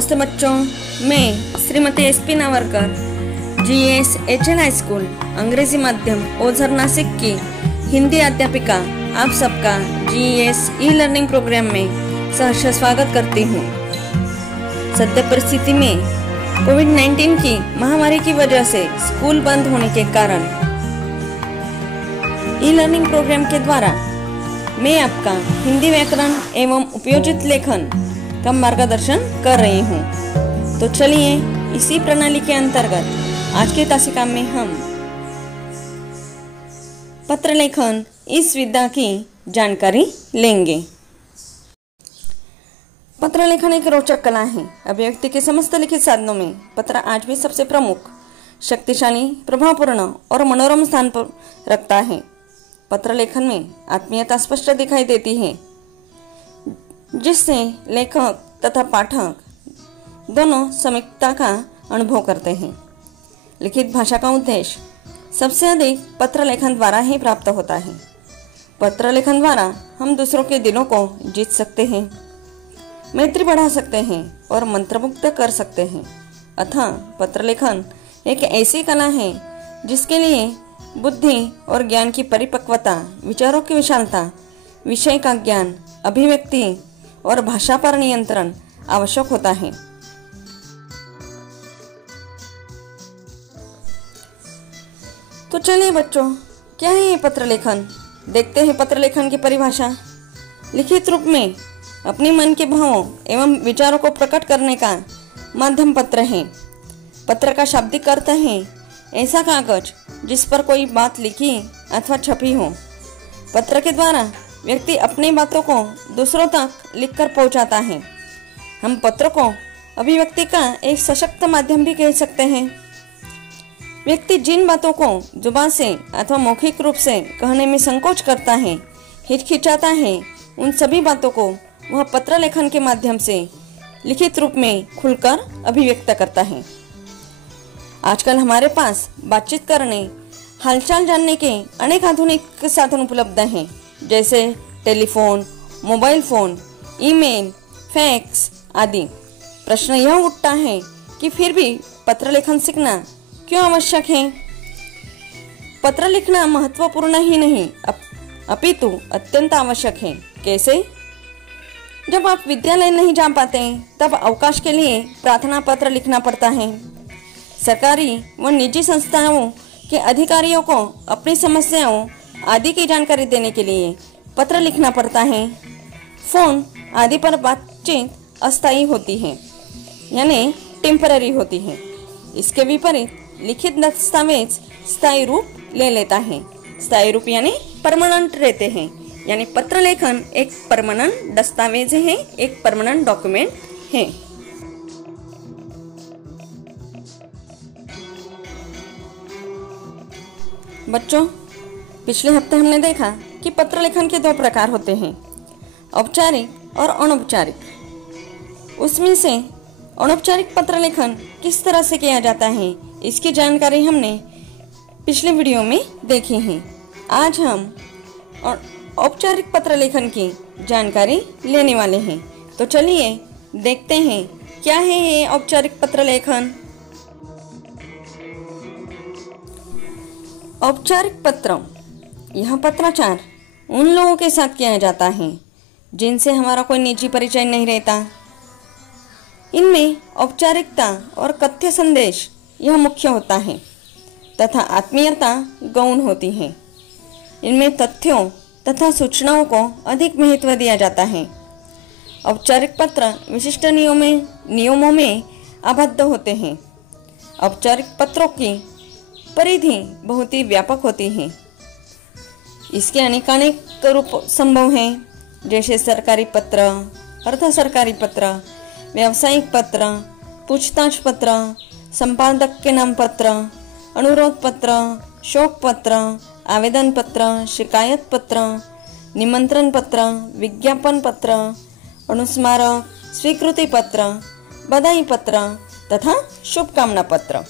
नमस्ते बच्चों, मैं Shrimati SP Navarkar GS HL high school अंग्रेजी माध्यम ओझर नासिक की हिंदी अध्यापिका आप सबका जीएस ई लर्निंग प्रोग्राम में सहर्ष स्वागत करती हूँ। सद्य परिस्थिति में कोविड-19 की महामारी की वजह से स्कूल बंद होने के कारण ई लर्निंग प्रोग्राम के द्वारा मैं आपका हिंदी व्याकरण एवं उपयोजित लेखन का मार्गदर्शन कर रही हूँ। तो चलिए इसी प्रणाली के अंतर्गत आज की तासिका में हम पत्र लेखन इस विधा की जानकारी लेंगे। पत्र लेखन एक रोचक कला है। अभिव्यक्ति के समस्त लिखित साधनों में पत्र आज भी सबसे प्रमुख, शक्तिशाली, प्रभावपूर्ण और मनोरम स्थान पर रखता है। पत्र लेखन में आत्मीयता स्पष्ट दिखाई देती है, जिससे लेखक तथा पाठक दोनों समीपता का अनुभव करते हैं। लिखित भाषा का उद्देश्य सबसे अधिक पत्र लेखन द्वारा ही प्राप्त होता है। पत्र लेखन द्वारा हम दूसरों के दिलों को जीत सकते हैं, मैत्री बढ़ा सकते हैं और मंत्रमुग्ध कर सकते हैं। अतः पत्र लेखन एक ऐसी कला है जिसके लिए बुद्धि और ज्ञान की परिपक्वता, विचारों की विशालता, विषय का ज्ञान, अभिव्यक्ति और भाषा पर नियंत्रण आवश्यक होता है। तो चलिए बच्चों, क्या है ये पत्र लेखन? देखते हैं पत्र लेखन की परिभाषा। लिखित रूप में अपने मन के भावों एवं विचारों को प्रकट करने का माध्यम पत्र है। पत्र का शाब्दिक अर्थ है ऐसा कागज जिस पर कोई बात लिखी अथवा छपी हो। पत्र के द्वारा व्यक्ति अपनी बातों को दूसरों तक लिखकर पहुंचाता है। हम पत्र को अभिव्यक्ति का एक सशक्त माध्यम भी कह सकते हैं। व्यक्ति जिन बातों को जुबान से अथवा मौखिक रूप से कहने में संकोच करता है, हिचकिचाता है, उन सभी बातों को वह पत्र लेखन के माध्यम से लिखित रूप में खुलकर अभिव्यक्त करता है। आजकल हमारे पास बातचीत करने, हालचाल जानने के अनेक आधुनिक साधन उपलब्ध हैं, जैसे telephone, mobile phone, email, fax आदि। प्रश्न यह उठता है कि फिर भी पत्र लेखन सीखना क्यों आवश्यक है? पत्र लिखना महत्वपूर्ण ही नहीं अपितु अत्यंत आवश्यक है। कैसे? जब आप विद्यालय नहीं जा पाते तब अवकाश के लिए प्रार्थना पत्र लिखना पड़ता है। सरकारी व निजी संस्थाओं के अधिकारियों को अपनी समस्याओं आदि की जानकारी देने के लिए पत्र लिखना पड़ता है। फोन आदि पर बातचीत अस्थायी होती है, यानी टेम्पररी होती है। इसके विपरीत लिखित दस्तावेज स्थायी रूप ले लेता है। स्थायी रूप यानी परमानेंट रहते हैं, यानी पत्र लेखन एक परमानेंट दस्तावेज है, एक परमानेंट डॉक्यूमेंट है। बच्चों, पिछले हफ्ते हमने देखा कि पत्र लेखन के दो प्रकार होते हैं, औपचारिक और अनौपचारिक। उसमें से अनौपचारिक पत्र लेखन किस तरह से किया जाता है, इसकी जानकारी हमने पिछले वीडियो में देखी है। आज हम औपचारिक पत्र लेखन की जानकारी लेने वाले हैं। तो चलिए देखते हैं क्या है ये औपचारिक पत्र लेखन। औपचारिक पत्र, यह पत्राचार उन लोगों के साथ किया जाता है जिनसे हमारा कोई निजी परिचय नहीं रहता। इनमें औपचारिकता और कथ्य संदेश यह मुख्य होता है तथा आत्मीयता गौण होती है। इनमें तथ्यों तथा सूचनाओं को अधिक महत्व दिया जाता है। औपचारिक पत्र विशिष्ट नियमों में आबद्ध होते हैं। औपचारिक पत्रों की परिधि बहुत ही व्यापक होती है। इसके अनेक रूप संभव हैं, जैसे सरकारी पत्र, अर्ध सरकारी पत्र, व्यावसायिक पत्र, पूछताछ पत्र, संपादक के नाम पत्र, अनुरोध पत्र, शोक पत्र, आवेदन पत्र, शिकायत पत्र, निमंत्रण पत्र, विज्ञापन पत्र, अनुस्मारक, स्वीकृति पत्र, बधाई पत्र तथा शुभकामना पत्र।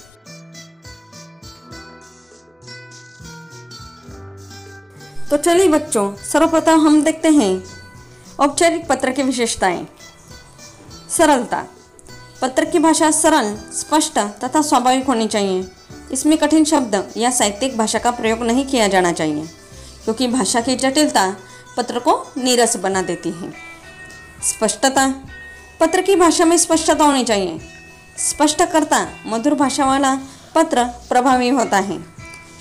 तो चलिए बच्चों, सर्वप्रथम हम देखते हैं औपचारिक पत्र की विशेषताएं। सरलता, पत्र की भाषा सरल, स्पष्ट तथा स्वाभाविक होनी चाहिए। इसमें कठिन शब्द या साहित्यिक भाषा का प्रयोग नहीं किया जाना चाहिए, क्योंकि भाषा की जटिलता पत्र को नीरस बना देती है। स्पष्टता, पत्र की भाषा में स्पष्टता होनी चाहिए। स्पष्टकर्ता मधुर भाषा वाला पत्र प्रभावी होता है।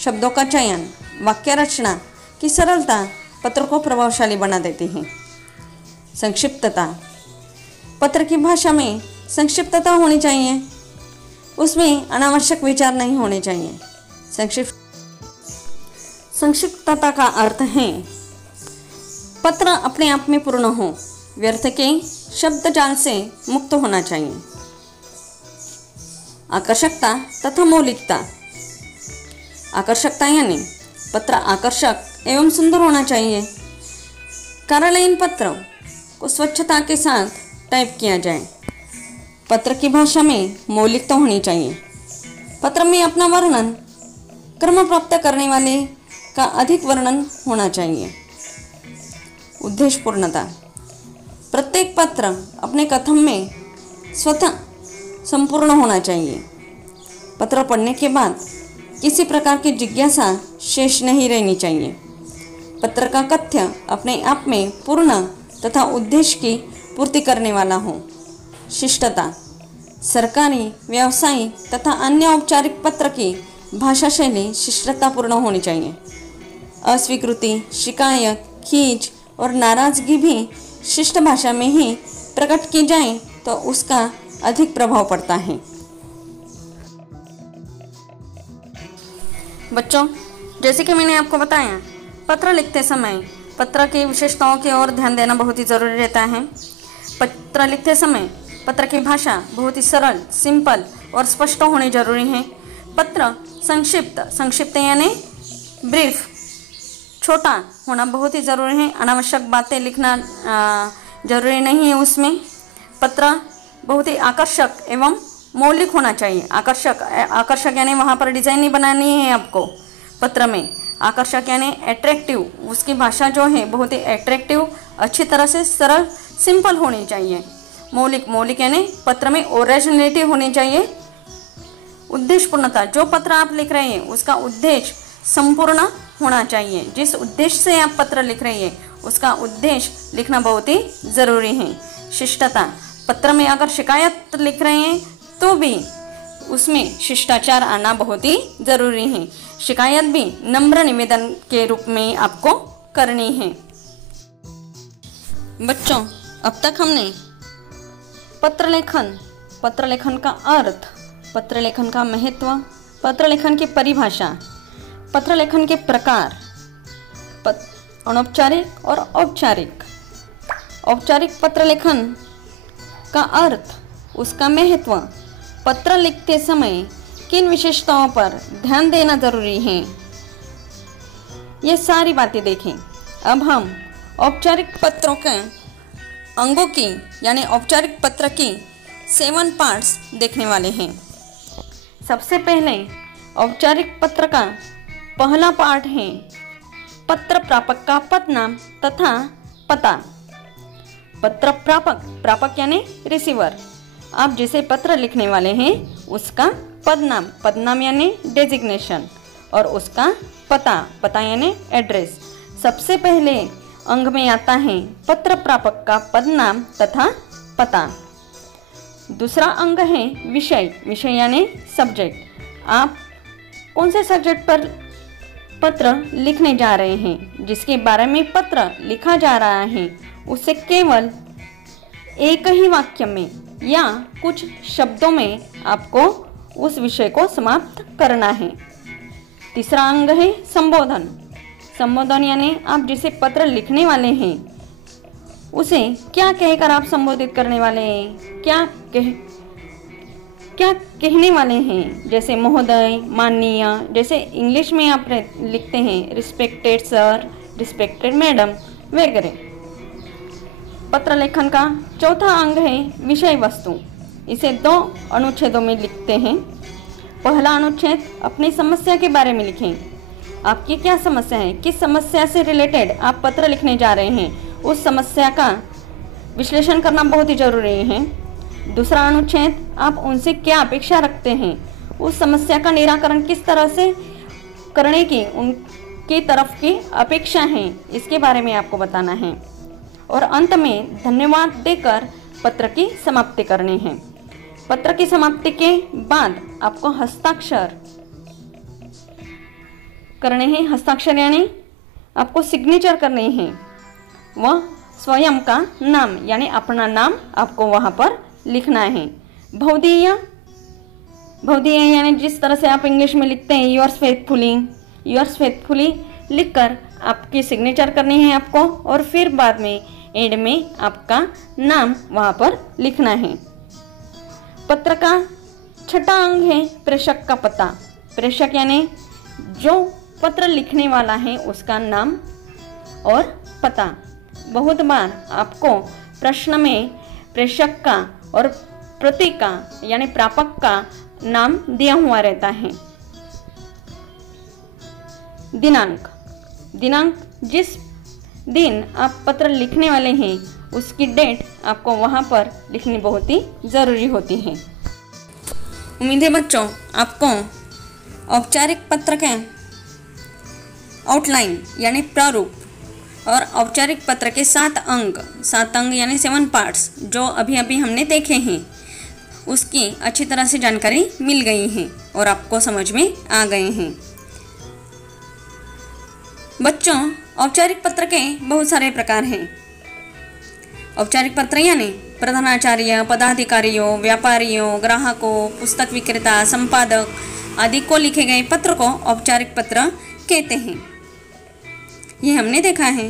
शब्दों का चयन, वाक्य रचना की सरलता पत्र को प्रभावशाली बना देती है। संक्षिप्तता, पत्र की भाषा में संक्षिप्तता होनी चाहिए। उसमें अनावश्यक विचार नहीं होने चाहिए। संक्षिप्तता का अर्थ है पत्र अपने आप में पूर्ण हो, व्यर्थ के शब्द जाल से मुक्त होना चाहिए। आकर्षकता तथा मौलिकता, आकर्षकता यानी पत्र आकर्षक एवं सुंदर होना चाहिए। कार्यालयीन पत्र को स्वच्छता के साथ टाइप किया जाए। पत्र की भाषा में मौलिकता होनी चाहिए। पत्र में अपना वर्णन क्रम प्राप्त करने वाले का अधिक वर्णन होना चाहिए। उद्देश्यपूर्णता, प्रत्येक पत्र अपने कथन में स्वतः संपूर्ण होना चाहिए। पत्र पढ़ने के बाद किसी प्रकार की जिज्ञासा शेष नहीं रहनी चाहिए। पत्र का कथ्य अपने आप में पूर्ण तथा उद्देश्य की पूर्ति करने वाला हो। शिष्टता, सरकारी, व्यावसायिक तथा अन्य औपचारिक पत्र की भाषा शैली शिष्टतापूर्ण होनी चाहिए। अस्वीकृति, शिकायत, खींच और नाराजगी भी शिष्ट भाषा में ही प्रकट की जाए तो उसका अधिक प्रभाव पड़ता है। बच्चों, जैसे कि मैंने आपको बताया, पत्र लिखते समय पत्र की विशेषताओं की ओर ध्यान देना बहुत ही ज़रूरी रहता है। पत्र लिखते समय पत्र की भाषा बहुत ही सरल, सिंपल और स्पष्ट होनी जरूरी है। पत्र संक्षिप्त यानी ब्रीफ, छोटा होना बहुत ही ज़रूरी है। अनावश्यक बातें लिखना जरूरी नहीं है उसमें। पत्र बहुत ही आकर्षक एवं मौलिक होना चाहिए। आकर्षक यानी वहाँ पर डिज़ाइन नहीं बनानी है आपको। पत्र में आकर्षक यानी एट्रैक्टिव, उसकी भाषा जो है बहुत ही एट्रैक्टिव, अच्छी तरह से सरल, सिंपल होनी चाहिए। मौलिक यानी पत्र में ओरिजिनलिटी होनी चाहिए। उद्देश्यपूर्णता, जो पत्र आप लिख रहे हैं उसका उद्देश्य संपूर्ण होना चाहिए। जिस उद्देश्य से आप पत्र लिख रहे हैं उसका उद्देश्य लिखना बहुत ही ज़रूरी है। शिष्टता, पत्र में अगर शिकायत लिख रहे हैं तो भी उसमें शिष्टाचार आना बहुत ही ज़रूरी है। शिकायत भी नम्र निवेदन के रूप में आपको करनी है। बच्चों, अब तक हमने पत्र लेखन का अर्थ, पत्र लेखन का महत्व, पत्र लेखन की परिभाषा, पत्र लेखन के प्रकार, अनौपचारिक और औपचारिक पत्र लेखन का अर्थ, उसका महत्व, पत्र लिखते समय किन विशेषताओं पर ध्यान देना जरूरी है, ये सारी बातें देखें। अब हम औपचारिक पत्रों के अंगों की यानी औपचारिक पत्र की 7 पार्ट्स देखने वाले हैं। सबसे पहले औपचारिक पत्र का पहला पार्ट है पत्र प्रापक का पदनाम तथा पता। पत्र प्रापक यानी रिसीवर, आप जिसे पत्र लिखने वाले हैं उसका पदनाम यानी डेजिग्नेशन और उसका पता यानी एड्रेस। सबसे पहले अंग में आता है पत्र प्रापक का पदनाम तथा पता। दूसरा अंग है विषय यानी सब्जेक्ट। आप कौन से सब्जेक्ट पर पत्र लिखने जा रहे हैं, जिसके बारे में पत्र लिखा जा रहा है, उसे केवल एक ही वाक्य में या कुछ शब्दों में आपको उस विषय को समाप्त करना है। तीसरा अंग है संबोधन यानी आप जिसे पत्र लिखने वाले हैं उसे क्या कहकर आप संबोधित करने वाले हैं, क्या कहने वाले हैं, जैसे महोदय, माननीय, जैसे इंग्लिश में आप लिखते हैं रिस्पेक्टेड सर, रिस्पेक्टेड मैडम वगैरह। पत्र लेखन का चौथा अंग है विषय वस्तु। इसे 2 अनुच्छेदों में लिखते हैं। पहला अनुच्छेद अपनी समस्या के बारे में लिखें। आपकी क्या समस्या है, किस समस्या से रिलेटेड आप पत्र लिखने जा रहे हैं, उस समस्या का विश्लेषण करना बहुत ही जरूरी है। दूसरा अनुच्छेद, आप उनसे क्या अपेक्षा रखते हैं, उस समस्या का निराकरण किस तरह से करने की उनकी तरफ की अपेक्षा है, इसके बारे में आपको बताना है। और अंत में धन्यवाद देकर पत्र की समाप्ति करनी है। पत्र की समाप्ति के बाद आपको हस्ताक्षर करने हैं। हस्ताक्षर यानी आपको सिग्नेचर करनी है। वह स्वयं का नाम यानी अपना नाम आपको वहाँ पर लिखना है। भवदीय, भवदीय यानी जिस तरह से आप इंग्लिश में लिखते हैं योर्स फेथफुली लिखकर आपकी सिग्नेचर करनी है आपको, और फिर बाद में एंड में आपका नाम वहाँ पर लिखना है। पत्र का छठा अंग है प्रेषक का पता। प्रेषक यानी जो पत्र लिखने वाला है उसका नाम और पता। बहुत बार आपको प्रश्न में प्रेषक का और प्रति का यानी प्रापक का नाम दिया हुआ रहता है। दिनांक, दिनांक जिस दिन आप पत्र लिखने वाले हैं उसकी डेट आपको वहाँ पर लिखनी बहुत ही ज़रूरी होती है। उम्मीद है बच्चों आपको औपचारिक पत्र के आउटलाइन यानी प्रारूप और औपचारिक पत्र के 7 अंग यानी 7 पार्ट्स जो अभी अभी हमने देखे हैं उसकी अच्छी तरह से जानकारी मिल गई है और आपको समझ में आ गए हैं। बच्चों औपचारिक पत्र के बहुत सारे प्रकार हैं। औपचारिक पत्र यानी प्रधानाचार्य, पदाधिकारियों, व्यापारियों, ग्राहकों, पुस्तक विक्रेता, संपादक आदि को लिखे गए पत्र को औपचारिक पत्र कहते हैं। ये हमने देखा है।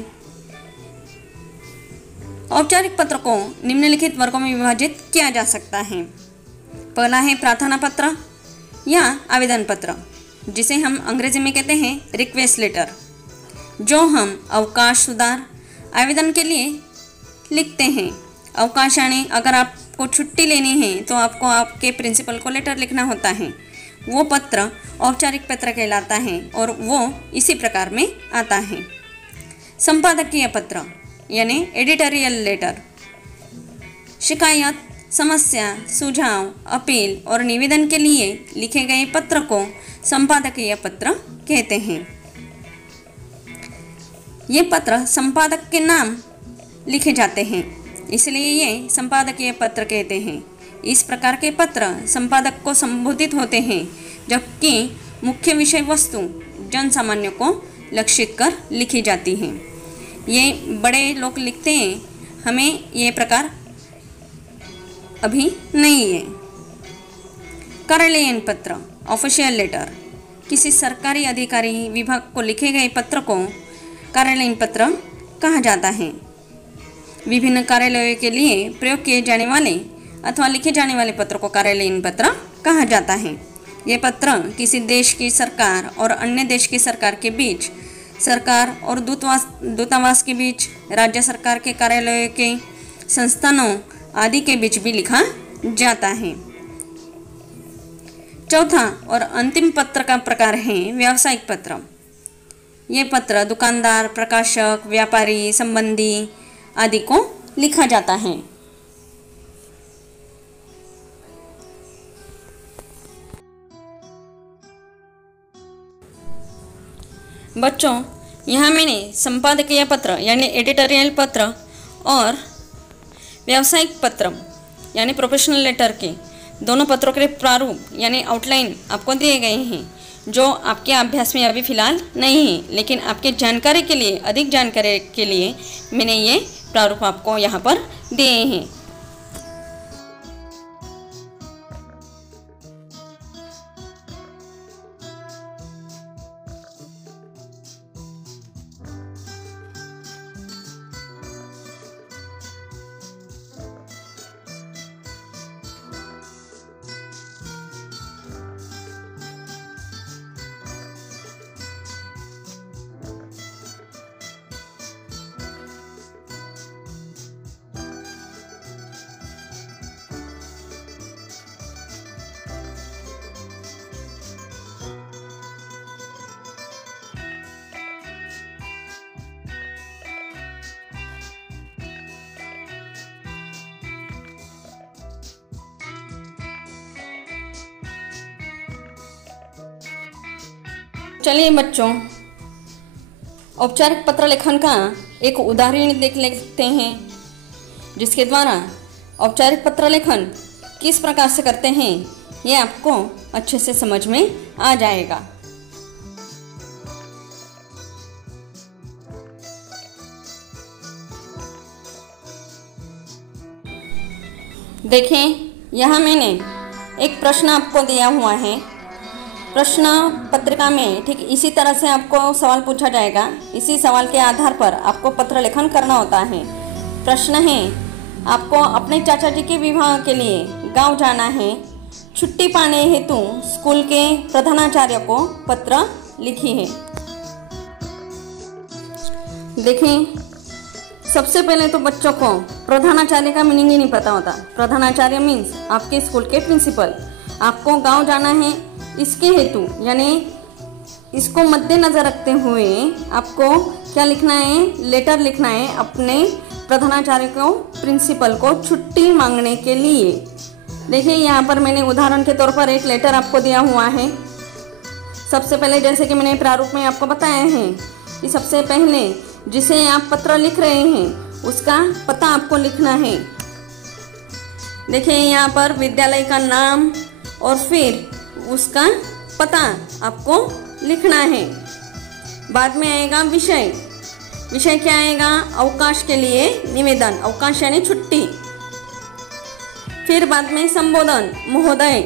औपचारिक पत्र को निम्नलिखित वर्गों में विभाजित किया जा सकता है। पहला है प्रार्थना पत्र या आवेदन पत्र, जिसे हम अंग्रेजी में कहते हैं रिक्वेस्ट लेटर, जो हम अवकाश सुधार आवेदन के लिए लिखते हैं। अवकाश यानी अगर आपको छुट्टी लेनी है तो आपको आपके प्रिंसिपल को लेटर लिखना होता है। वो पत्र औपचारिक पत्र कहलाता है और वो इसी प्रकार में आता है। संपादकीय पत्र यानी एडिटोरियल लेटर, शिकायत, समस्या, सुझाव, अपील और निवेदन के लिए लिखे गए पत्र को संपादकीय पत्र कहते हैं। ये पत्र संपादक के नाम लिखे जाते हैं, इसलिए ये संपादकीय पत्र कहते हैं। इस प्रकार के पत्र संपादक को संबोधित होते हैं, जबकि मुख्य विषय वस्तु जन सामान्य को लक्षित कर लिखी जाती है। ये बड़े लोग लिखते हैं, हमें ये प्रकार अभी नहीं है। कार्यालयीन पत्र ऑफिशियल लेटर, किसी सरकारी अधिकारी विभाग को लिखे गए पत्र को कार्यालयीन पत्र कहा जाता है। विभिन्न कार्यालयों के लिए प्रयोग किए जाने वाले अथवा लिखे जाने वाले पत्र को कार्यालयीन पत्र कहा जाता है। ये पत्र किसी देश की सरकार और अन्य देश की सरकार के बीच, सरकार और दूतावास के बीच, राज्य सरकार के कार्यालयों के संस्थानों आदि के बीच भी लिखा जाता है। चौथा और अंतिम पत्र का प्रकार है व्यावसायिक पत्र। ये पत्र दुकानदार, प्रकाशक, व्यापारी, संबंधी आदि को लिखा जाता है। बच्चों यहाँ मैंने संपादकीय पत्र यानी एडिटोरियल पत्र और व्यावसायिक पत्र यानी प्रोफेशनल लेटर के दोनों पत्रों के प्रारूप यानी आउटलाइन आपको दिए गए हैं, जो आपके अभ्यास में अभी फ़िलहाल नहीं है, लेकिन आपके जानकारी के लिए, अधिक जानकारी के लिए मैंने ये प्रारूप आपको यहाँ पर दिए हैं। चलिए बच्चों, औपचारिक पत्र लेखन का एक उदाहरण देख लेते हैं, जिसके द्वारा औपचारिक पत्र लेखन किस प्रकार से करते हैं ये आपको अच्छे से समझ में आ जाएगा। देखें, यहाँ मैंने एक प्रश्न आपको दिया हुआ है। प्रश्न पत्रिका में ठीक इसी तरह से आपको सवाल पूछा जाएगा। इसी सवाल के आधार पर आपको पत्र लेखन करना होता है। प्रश्न है, आपको अपने चाचा जी के विवाह के लिए गांव जाना है। छुट्टी पाने हेतु स्कूल के प्रधानाचार्य को पत्र लिखी है। देखें, सबसे पहले तो बच्चों को प्रधानाचार्य का मीनिंग ही नहीं पता होता। प्रधानाचार्य मीन्स आपके स्कूल के प्रिंसिपल। आपको गांव जाना है, इसके हेतु यानी इसको मद्देनजर रखते हुए आपको क्या लिखना है, लेटर लिखना है अपने प्रधानाचार्य को, प्रिंसिपल को छुट्टी मांगने के लिए। देखिए, यहाँ पर मैंने उदाहरण के तौर पर एक लेटर आपको दिया हुआ है। सबसे पहले जैसे कि मैंने प्रारूप में आपको बताया है कि सबसे पहले जिसे आप पत्र लिख रहे हैं उसका पता आपको लिखना है। देखिए, यहाँ पर विद्यालय का नाम और फिर उसका पता आपको लिखना है। बाद में आएगा विषय। विषय क्या आएगा, अवकाश के लिए निवेदन, अवकाश यानी छुट्टी। फिर बाद में संबोधन, महोदय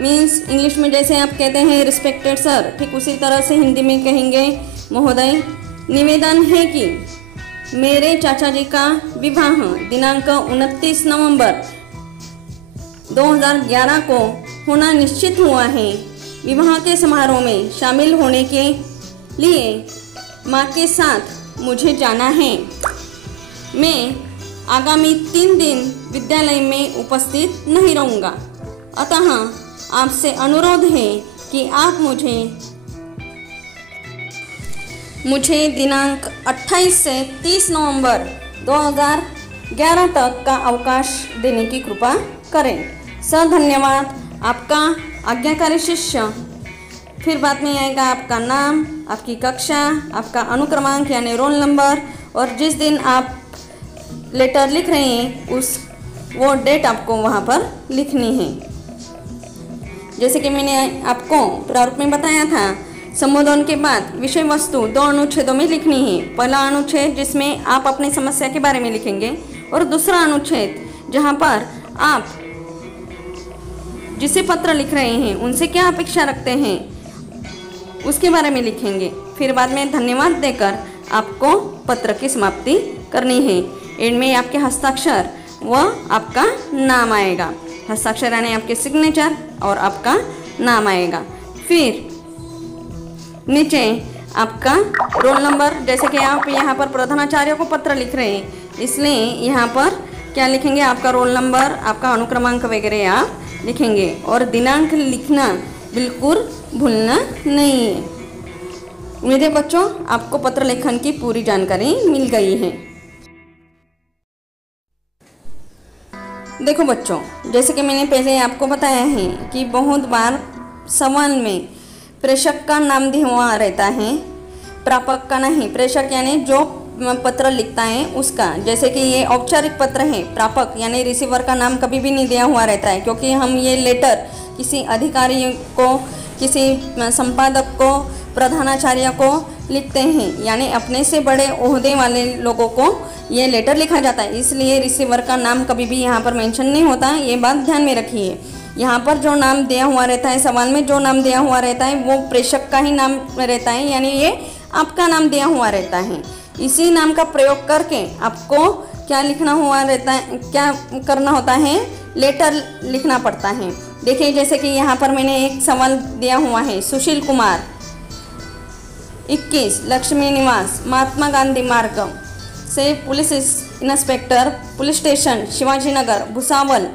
मीन्स इंग्लिश में जैसे आप कहते हैं रिस्पेक्टेड सर, ठीक उसी तरह से हिंदी में कहेंगे महोदय। निवेदन है कि मेरे चाचा जी का विवाह दिनांक 29 नवंबर 2011 को होना निश्चित हुआ है। विवाह के समारोह में शामिल होने के लिए माँ के साथ मुझे जाना है। मैं आगामी 3 दिन विद्यालय में उपस्थित नहीं रहूँगा, अतः आपसे अनुरोध है कि आप मुझे दिनांक 28 से 30 नवंबर 2011 तक का अवकाश देने की कृपा करें। सर धन्यवाद, आपका आज्ञाकारी शिष्य। फिर बाद में आएगा आपका नाम, आपकी कक्षा, आपका अनुक्रमांक यानी रोल नंबर, और जिस दिन आप लेटर लिख रहे हैं वो डेट आपको वहाँ पर लिखनी है। जैसे कि मैंने आपको प्रारूप में बताया था, संबोधन के बाद विषय वस्तु 2 अनुच्छेदों में लिखनी है। पहला अनुच्छेद जिसमें आप अपनी समस्या के बारे में लिखेंगे, और दूसरा अनुच्छेद जहाँ पर आप जिसे पत्र लिख रहे हैं उनसे क्या अपेक्षा रखते हैं उसके बारे में लिखेंगे। फिर बाद में धन्यवाद देकर आपको पत्र की समाप्ति करनी है। एंड में आपके हस्ताक्षर व आपका नाम आएगा। हस्ताक्षर यानी आपके सिग्नेचर और आपका नाम आएगा। फिर नीचे आपका रोल नंबर, जैसे कि आप यहाँ पर प्रधानाचार्य को पत्र लिख रहे हैं इसलिए यहाँ पर क्या लिखेंगे, आपका रोल नंबर, आपका अनुक्रमांक वगैरह आप लिखेंगे। और दिनांक लिखना बिल्कुल भूलना नहीं है। उम्मीद है बच्चों आपको पत्र लेखन की पूरी जानकारी मिल गई है। देखो बच्चों, जैसे कि मैंने पहले आपको बताया है कि बहुत बार सवाल में प्रेषक का नाम दिया हुआ रहता है, प्रापक का नहीं। प्रेषक यानी जो पत्र लिखता है उसका, जैसे कि ये औपचारिक पत्र है, प्रापक यानी रिसीवर का नाम कभी भी नहीं दिया हुआ रहता है, क्योंकि हम ये लेटर किसी अधिकारी को, किसी संपादक को, प्रधानाचार्य को लिखते हैं, यानी अपने से बड़े ओहदे वाले लोगों को ये लेटर लिखा जाता है। इसलिए रिसीवर का नाम कभी भी यहाँ पर मेंशन नहीं होता, ये बात ध्यान में रखिए। यहाँ पर जो नाम दिया हुआ रहता है, सवाल में जो नाम दिया हुआ रहता है वो प्रेषक का ही नाम रहता है, यानी ये आपका नाम दिया हुआ रहता है। इसी नाम का प्रयोग करके आपको क्या लिखना हुआ रहता है, क्या करना होता है, लेटर लिखना पड़ता है। देखिए, जैसे कि यहाँ पर मैंने एक सवाल दिया हुआ है, सुशील कुमार 21 लक्ष्मी निवास महात्मा गांधी मार्ग से police inspector police station Shivaji Nagar Bhusawal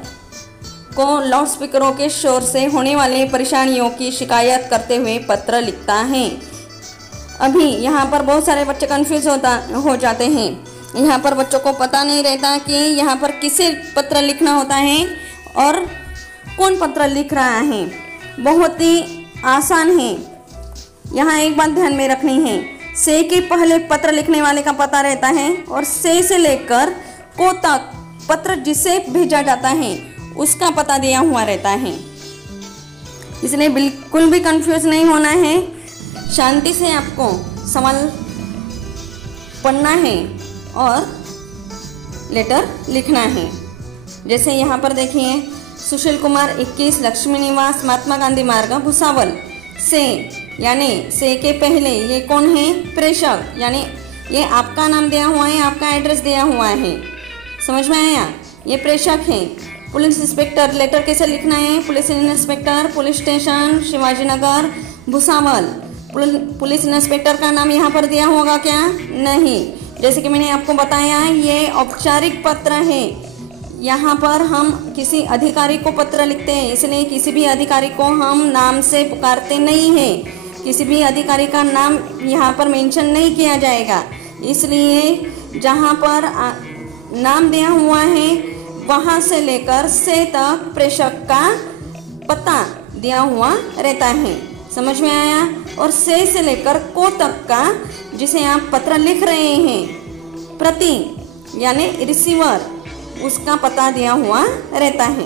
को लाउडस्पीकरों के शोर से होने वाली परेशानियों की शिकायत करते हुए पत्र लिखता है। अभी यहाँ पर बहुत सारे बच्चे कंफ्यूज हो जाते हैं। यहाँ पर बच्चों को पता नहीं रहता कि यहाँ पर किसे पत्र लिखना होता है और कौन पत्र लिख रहा है। बहुत ही आसान है। यहाँ एक बात ध्यान में रखनी है, से के पहले पत्र लिखने वाले का पता रहता है और से लेकर को तक पत्र जिसे भेजा जाता है उसका पता दिया हुआ रहता है। इसलिए बिल्कुल भी कंफ्यूज नहीं होना है, शांति से आपको सवाल पढ़ना है और लेटर लिखना है। जैसे यहाँ पर देखिए, सुशील कुमार 21 लक्ष्मी निवास महात्मा गांधी मार्ग भुसावल से, यानी से के पहले ये कौन है? प्रेषक, यानी ये आपका नाम दिया हुआ है, आपका एड्रेस दिया हुआ है। समझ में आया? ये प्रेषक है। पुलिस इंस्पेक्टर, लेटर कैसे लिखना है? Police inspector, police station Shivaji Nagar Bhusawal. Police inspector का नाम यहाँ पर दिया होगा क्या? नहीं। जैसे कि मैंने आपको बताया, ये औपचारिक पत्र है। यहाँ पर हम किसी अधिकारी को पत्र लिखते हैं, इसलिए किसी भी अधिकारी को हम नाम से पुकारते नहीं हैं। किसी भी अधिकारी का नाम यहाँ पर मेंशन नहीं किया जाएगा। इसलिए जहाँ पर नाम दिया हुआ है वहाँ से लेकर से तक प्रेषक का पता दिया हुआ रहता है। समझ में आया? और से लेकर को तक का, जिसे आप पत्र लिख रहे हैं, प्रति यानी रिसीवर, उसका पता दिया हुआ रहता है।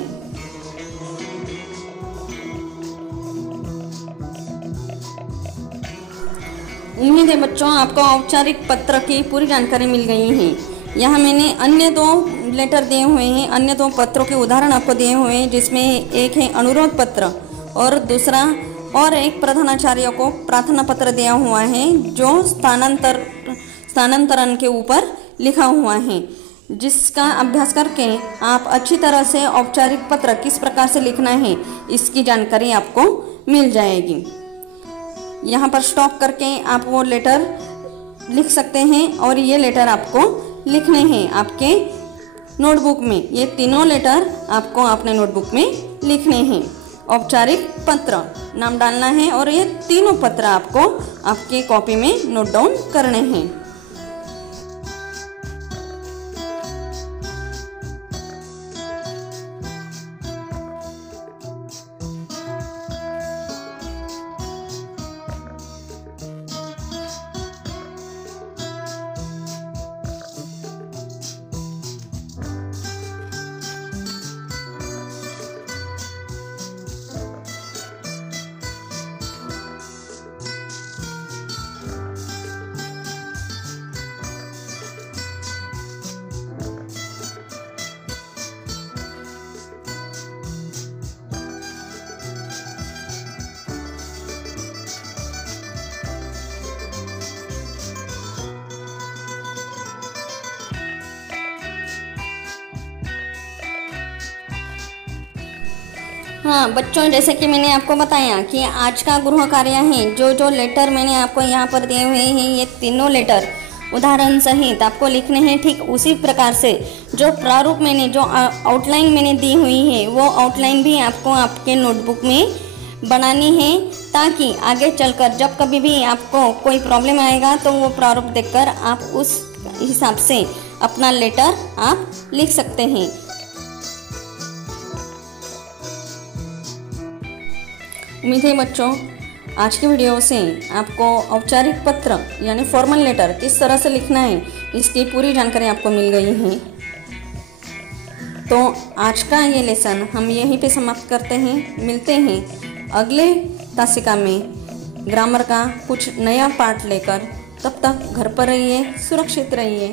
उम्मीद है बच्चों आपको औपचारिक पत्र की पूरी जानकारी मिल गई है। यहाँ मैंने अन्य 2 लेटर दिए हुए हैं, अन्य 2 पत्रों के उदाहरण आपको दिए हुए हैं, जिसमें एक है अनुरोध पत्र और दूसरा और एक प्रधानाचार्य को प्रार्थना पत्र दिया हुआ है, जो स्थानांतरण के ऊपर लिखा हुआ है, जिसका अभ्यास करके आप अच्छी तरह से औपचारिक पत्र किस प्रकार से लिखना है इसकी जानकारी आपको मिल जाएगी। यहाँ पर स्टॉप करके आप वो लेटर लिख सकते हैं और ये लेटर आपको लिखने हैं आपके नोटबुक में। ये तीनों लेटर आपको अपने नोटबुक में लिखने हैं। औपचारिक पत्र नाम डालना है और ये तीनों पत्र आपको आपके कॉपी में नोट डाउन करने हैं। हाँ बच्चों, जैसे कि मैंने आपको बताया कि आज का गृह कार्य है, जो लेटर मैंने आपको यहाँ पर दिए हुए हैं, ये तीनों लेटर उदाहरण सहित आपको लिखने हैं। ठीक उसी प्रकार से जो प्रारूप मैंने, जो आउटलाइन मैंने दी हुई है, वो आउटलाइन भी आपको आपके नोटबुक में बनानी है, ताकि आगे चलकर जब कभी भी आपको कोई प्रॉब्लम आएगा तो वो प्रारूप देखकर आप उस हिसाब से अपना लेटर आप लिख सकते हैं। उम्मीद है बच्चों आज की वीडियो से आपको औपचारिक पत्र यानी फॉर्मल लेटर किस तरह से लिखना है इसकी पूरी जानकारी आपको मिल गई है। तो आज का ये लेसन हम यहीं पे समाप्त करते हैं। मिलते हैं अगले तासिका में ग्रामर का कुछ नया पार्ट लेकर। तब तक घर पर रहिए, सुरक्षित रहिए।